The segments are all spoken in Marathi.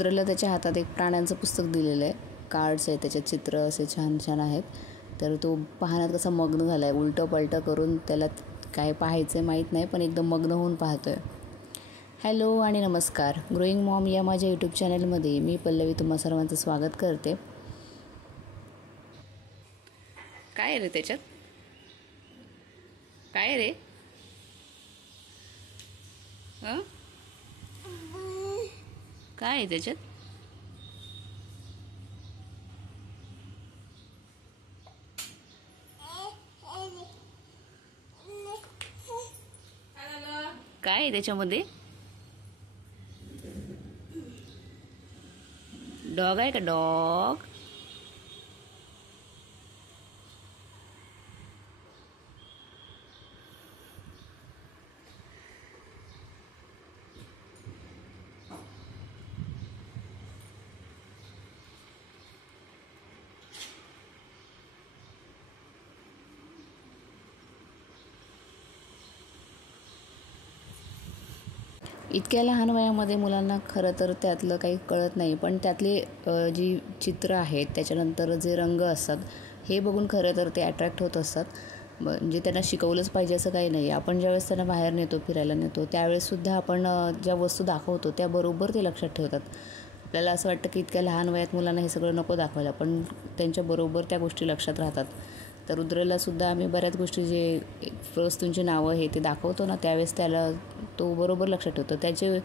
रुद्रला त्याच्या हातात एक प्राण्यांचं पुस्तक दिलेलं आहे, कार्ड्स आहे, त्याच्यात चित्र असे छान छान आहेत. तर तो पाहण्यात कसा मग्न झाला आहे, उलटं पलटं करून त्याला काय पाहायचं आहे माहीत नाही, पण एकदम मग्न होऊन पाहतो आहे. हॅलो आणि नमस्कार. ग्रोईंग मॉम या माझ्या यूट्यूब चॅनलमध्ये मी पल्लवी तुम्हा सर्वांचं स्वागत करते. काय रे त्याच्यात, काय रे? काय आहे त्याच्यात? काय आहे त्याच्यामध्ये? डॉग आहे का? डॉग इतक्या लहान वयामध्ये मुलांना खरं तर त्यातलं काही कळत नाही, पण त्यातली जी चित्र आहेत, त्याच्यानंतर जे रंग असतात, हे बघून खरं तर ते अट्रॅक्ट होत असतात. म्हणजे त्यांना शिकवलंच पाहिजे असं काही नाही. आपण ज्यावेळेस त्यांना बाहेर नेतो, फिरायला नेतो, त्यावेळेससुद्धा आपण ज्या वस्तू दाखवतो त्या बरोबर ते लक्षात ठेवतात. आपल्याला असं वाटतं की इतक्या लहान वयात मुलांना हे सगळं नको दाखवायला, पण त्यांच्याबरोबर त्या गोष्टी लक्षात राहतात. तर रुद्रलासुद्धा आम्ही बऱ्याच गोष्टी जे वस्तूंची नावं आहे ते दाखवतो ना, त्यावेळेस त्याला तो बरोबर लक्षात ठेवतो. त्याचे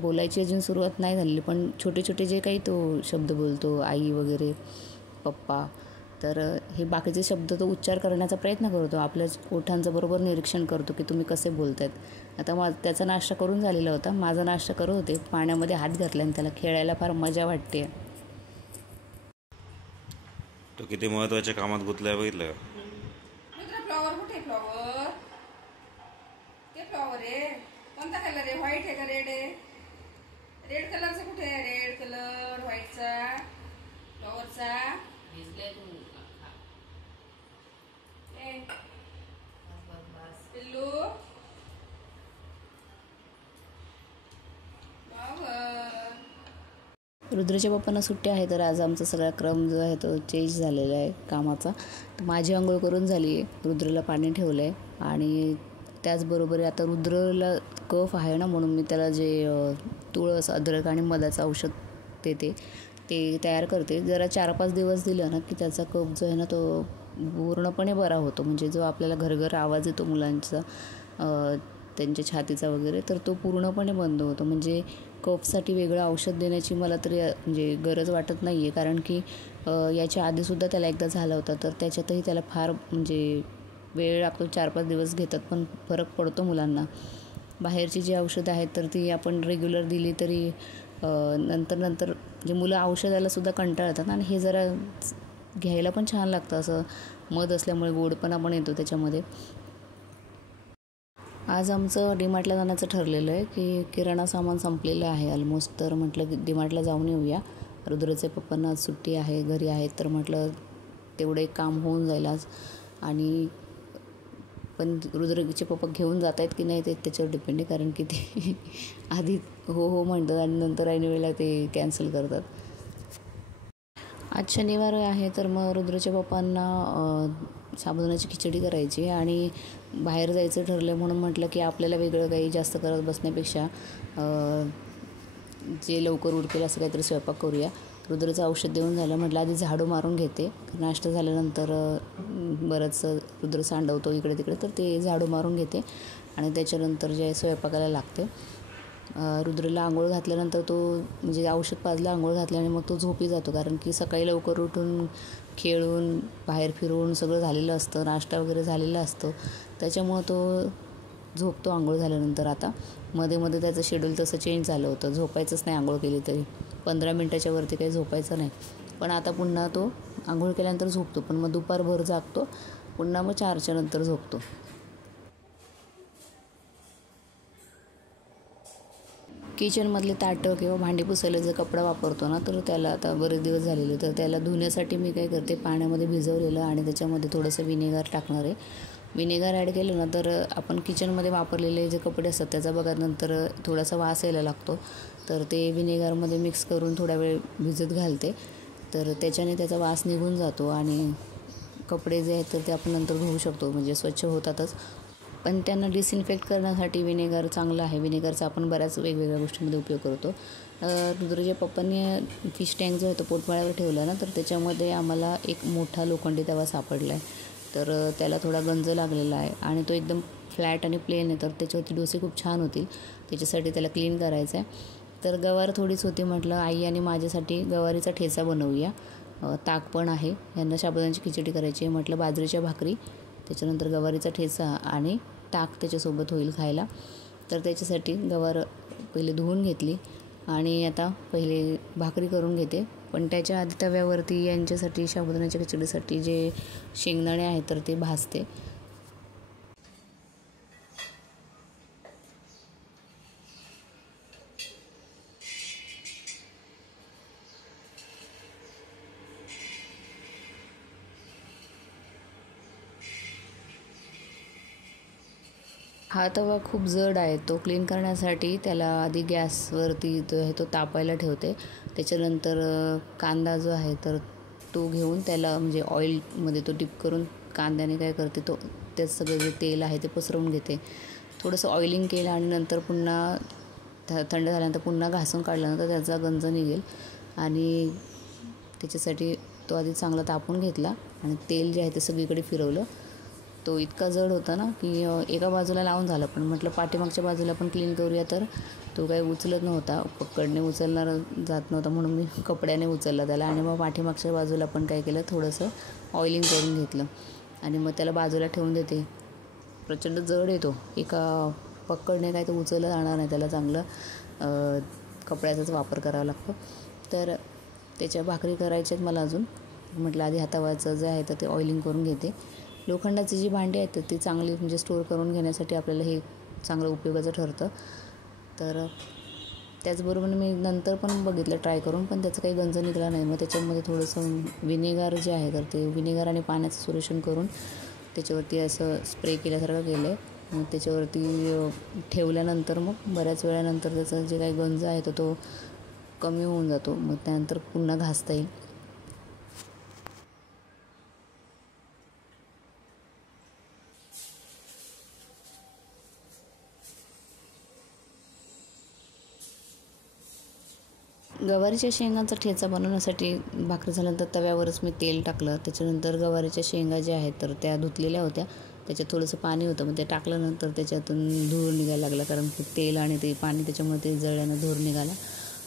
बोलायची अजून सुरुवात नाही झालेली, पण छोटे छोटे जे काही तो शब्द बोलतो, आई वगैरे, पप्पा, तर हे बाकीचे शब्द तो उच्चार करण्याचा प्रयत्न करतो. आपल्या ओठांचं बरोबर निरीक्षण करतो की तुम्ही कसे बोलत आहेत. आता त्याचा नाश्ता करून झालेला होता, माझा नाश्ता करत होते, पाण्यामध्ये हात घातला आणि त्याला खेळायला फार मजा वाटते. तो किती महत्त्वाच्या कामात गुंतलाय बघितलं. फ्लॉवर कुठे? फ्लॉवर ते फ्लॉवर आहे. कोणता कलर आहे? व्हाईट आहे का रेड आहे? रेड कलरचा कुठे आहे? रेड कलर व्हाईटचा फ्लॉवरचा. पिल्लू रुद्रच्या पप्पांना सुट्टी आहे, तर आज आमचा सगळा क्रम जो आहे तो चेंज झालेला आहे कामाचा. माझी आंघोळ करून झाली आहे, रुद्रला पाणी ठेवलं आहे आणि त्याचबरोबर आता रुद्रला कफ आहे ना, म्हणून मी त्याला जे तुळस, अद्रक आणि मधाचं औषध देते ते तयार करते. जरा 4-5 दिवस दिलं ना की त्याचा कफ जो आहे ना तो पूर्णपणे बरा होतो. म्हणजे जो आपल्याला घरघर आवाज येतो मुलांचा, त्यांच्या छातीचा वगैरे, तर तो पूर्णपणे बंद होतो. म्हणजे कफसाठी वेगळं औषध देण्याची मला तरी म्हणजे गरज वाटत नाही आहे, कारण की याच्या आधीसुद्धा त्याला एकदा झाला होता, तर त्याच्यातही त्याला फार म्हणजे वेळ लागतो. 4-5 दिवस घेतात, पण फरक पडतो मुलांना. बाहेरची जी औषधं आहेत तर ती आपण रेग्युलर दिली तरी नंतर म्हणजे मुलं औषधालासुद्धा कंटाळतात आणि हे जरा घ्यायला पण छान लागतं. असं मध असल्यामुळे गोडपणा पण येतो त्याच्यामध्ये. आज आमचं डीमार्टला जाण्याचं ठरलेलं आहे की किराणा सामान संपलेलं आहे ऑलमोस्ट, तर म्हटलं की डीमार्टला जाऊन येऊया. रुद्रचे पप्पांना आज सुट्टी आहे, घरी आहेत, तर म्हटलं तेवढं एक काम होऊन जाईल आज. आणि पण रुद्रचे पप्पा घेऊन जात आहेत की नाही ते त्याच्यावर डिपेंड आहे, कारण की ते आधी हो म्हणतात आणि नंतर ऐन वेळेला ते कॅन्सल करतात. आज शनिवार आहे, तर मग रुद्रच्या पप्पांना साबुदाण्याची खिचडी करायची आणि बाहेर जायचं ठरलं म्हणून म्हटलं की आपल्याला वेगळं काही जास्त करत बसण्यापेक्षा जे लवकर उरकेल असं काहीतरी स्वयंपाक करूया. रुद्रचं औषध देऊन झालं, म्हटलं आधी झाडू मारून घेते. नाश्ता झाल्यानंतर बरंचसं रुद्र सांडवतो इकडे तिकडे, तर ते झाडू मारून घेते आणि त्याच्यानंतर जे स्वयंपाकाला लागते. रुद्रला आंघोळ घातल्यानंतर तो म्हणजे औषध पाजलं, आंघोळ घातल्याने मग तो झोपी जातो, कारण की सकाळी लवकर उठून खेळून बाहेर फिरून सगळं झालेलं असतं, नाश्ता वगैरे झालेला असतो, त्याच्यामुळं तो झोपतो आंघोळ झाल्यानंतर. आता मध्ये त्याचं शेड्यूल तसं चेंज झालं होतं, झोपायचंच नाही आंघोळ केली तरी, 15 मिनटाच्या वरती काही झोपायचं नाही. पण आता पुन्हा तो आंघोळ केल्यानंतर झोपतो, पण मग दुपारभर जागतो, पुन्हा मग 4च्या नंतर झोपतो. किचनमधले ताटं किंवा भांडी पुसायला जर कपडा वापरतो ना, तर त्याला आता बरेच दिवस झालेले, तर त्याला धुण्यासाठी मी काय करते, पाण्यामध्ये भिजवलेलं आणि त्याच्यामध्ये थोडंसं विनेगर टाकणार आहे. विनेगर ॲड केलं ना तर आपण किचनमध्ये वापरलेले जे कपडे असतात त्याचा बघा नंतर थोडासा वास यायला लागतो तर ते विनेगरमध्ये मिक्स करून थोडा वेळ भिजत घालते. तर त्याच्याने त्याचा वास निघून जातो आणि कपडे जे आहेत तर ते आपण नंतर धुवू शकतो, म्हणजे स्वच्छ होतातच. पण त्यांना डिसइन्फेक्ट करण्यासाठी विनेगर चांगलं आहे. विनेगरचा आपण बऱ्याच वेगवेगळ्या गोष्टींमध्ये उपयोग करतो. रुद्रच्या पप्पांनी फिश टँक जो आहे तो पोटमाळ्यावर ठेवला ना, तर त्याच्यामध्ये आम्हाला एक मोठा लोखंडी तवा सापडला आहे. तर त्याला थोडा गंज लागलेला आहे आणि तो एकदम फ्लॅट आणि प्लेन आहे, तर त्याच्यावरती डोसे खूप छान होतील. त्याच्यासाठी त्याला क्लीन करायचं आहे. तर गवार थोडीच होती, म्हटलं आई आणि माझ्यासाठी गवारीचा ठेचा बनवूया. ताक पण आहे, यांना साबुदाण्याची खिचडी करायची आहे. म्हटलं बाजरीच्या भाकरी, त्याच्यानंतर गवारीचा ठेचा आणि ताक त्याच्यासोबत होईल खायला. तर त्याच्यासाठी गवार पहिले धुवून घेतली आणि आता पहिले भाकरी करून घेते. पण त्याच्या आधी तव्यावरती यांच्यासाठी साबुदाण्याच्या खिचडीसाठी जे शेंगदाणे आहेत तर ते भाजते. हा तवा खूप जड आहे. तो क्लीन करण्यासाठी त्याला आधी गॅसवरती जो आहे तो तापायला ठेवते. त्याच्यानंतर कांदा जो आहे तर तो घेऊन त्याला म्हणजे ऑइलमध्ये तो डिप करून कांद्याने काय करते, तो त्यात सगळं जे तेल आहे ते पसरवून घेते. थोडंसं ऑइलिंग केलं आणि नंतर पुन्हा थंड झाल्यानंतर पुन्हा घासून काढल्यानंतर त्याचा गंज निघेल. आणि त्याच्यासाठी तो आधी चांगला तापून घेतला आणि तेल जे आहे ते सगळीकडे फिरवलं. तो इतका जड होता ना की एका बाजूला लावून झालं, पण म्हटलं पाठीमागच्या बाजूला पण क्लीन करूया. तर तो काही उचलत नव्हता, पकडणे उचलणार जात नव्हता, म्हणून मी कपड्याने उचलला त्याला. आणि मग पाठीमागच्या बाजूला पण काय केलं, थोडंसं ऑइलिंग करून घेतलं आणि मग त्याला बाजूला ठेवून देते. प्रचंड जड येतो, एका पकडणे काय तो उचललं जाणार नाही, त्याला चांगलं कपड्याचाच वापर करावा लागतो. तर त्याच्या भाकरी करायच्यात मला अजून. म्हटलं आधी हातावाचं जे आहे तर ते ऑइलिंग करून घेते. लोखंडाची जी भांडी आहेत तर ती चांगली म्हणजे स्टोअर करून घेण्यासाठी आपल्याला हे चांगलं उपयोगाचं ठरतं. तर त्याचबरोबर मी नंतर पण बघितलं ट्राय करून, पण त्याचा काही गंज निघाला नाही. मग त्याच्यामध्ये थोडंसं विनेगर जे आहे तर ते विनेगर आणि पाण्याचं सोल्युशन करून त्याच्यावरती असं स्प्रे केल्यासारखं केलं आहे. मग त्याच्यावरती ठेवल्यानंतर मग बऱ्याच वेळानंतर त्याचा जे काही गंज आहे तर तो कमी होऊन जातो. मग त्यानंतर पुन्हा घासता येईल. गवारीच्या शेंगांचा ठेचा बनवण्यासाठी भाकरी झाल्यानंतर तव्यावरच मी तेल टाकलं. त्याच्यानंतर गवारीच्या शेंगा ज्या आहेत तर त्या धुतलेल्या होत्या, त्याच्यात थोडंसं पाणी होतं. मग ते टाकल्यानंतर त्याच्यातून धूर निघायला लागला, कारण की तेल आणि ते पाणी त्याच्यामुळे ते जळल्यानं धूर निघाला.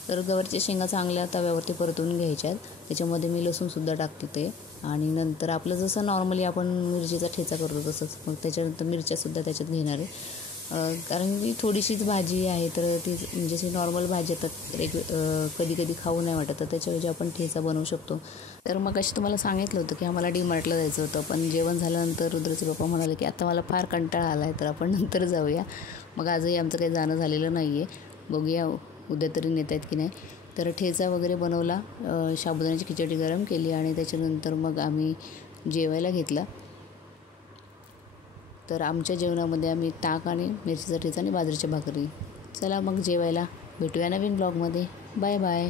तर गवारीच्या शेंगा चांगल्या तव्यावरती परतून घ्यायच्यात. त्याच्यामध्ये मी लसूणसुद्धा टाकते आणि नंतर आपलं जसं नॉर्मली आपण मिरचीचा ठेचा करतो तसंच मग त्याच्यानंतर मिरच्यासुद्धा त्याच्यात घेणार आहे. कारण की थोडीशीच भाजी आहे तर ती म्हणजे अशी नॉर्मल भाजी आता कधी कधी खाऊ नाही वाटत, तर त्याच्याऐवजी आपण ठेचा बनवू शकतो. तर मग अशी तुम्हाला सांगितलं होतं की आम्हाला डीमार्टला जायचं होतं, पण जेवण झाल्यानंतर रुद्रचे पप्पा म्हणाले की आता मला फार कंटाळा आला आहे, तर आपण नंतर जाऊया. मग आजही आमचं काही जाणं झालेलं नाही आहे. बघूया उद्या तरी नेत आहेत की नाही. तर ठेचा वगैरे बनवला, साबुदाण्याची खिचडी गरम केली आणि त्याच्यानंतर मग आम्ही जेवायला घेतला. तर आमच्या जेवणामध्ये आम्ही ताक आणि मिरचीचा ठेचा आणि बाजरीच्या भाकरी. चला मग जेवायला, भेटूया नवीन ब्लॉगमध्ये. Bye bye.